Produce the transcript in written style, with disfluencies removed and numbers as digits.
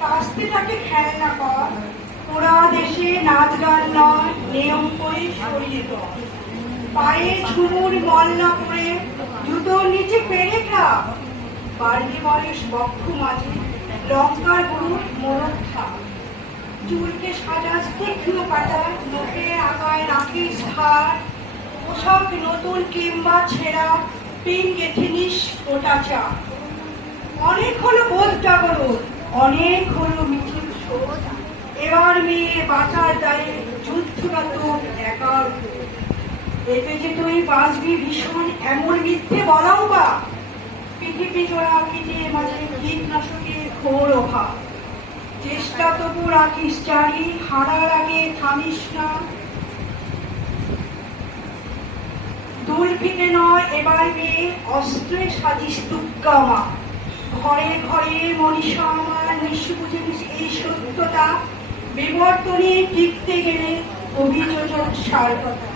কাস্তেটাকে খেলনা কর, ওরা দেশে নাচ গান নয়, নিয়ম করে শরীর পায়ে ঝুমুর মল্লা পরে জুতোর নিচে পেরে খা, বাড়ি বয়স বক্ষ মাঝে লঙ্কার গরুর মরক্ষা, চুলকে সাজাস তীক্ষ্ণ পাতা, নোখে আগায় রাখিস ধার, পোশাক নতুন কিংবা ছেঁড়া, পিন গেথে নিস গোটা চা। অনেক হলো বোধ জাগরণ, অনেক হলো মিছিল শোধ, এবার মেয়ে বাঁচার দায়ে যুদ্ধটা তোর একার। এতে যে তুই বাঁচবি ভীষণ এমন মিথ্যে বলাও বা, পৃথিবী জোড়া কীটের মাঝে কীটনাশকের ঘোর অভাব। চেষ্টা তবু রাখিস জারি, হারার আগে থামিস না। দুল ফিতে নয় এবার মেয়ে, অস্ত্রে সাজিস দুর্গামা। ঘরে ঘরে মনীষা আমার নিঃস্ব বুঝে এই সত্যতা, বিবর্তনে টিকতে গেলে অভিযোজন সার কথা।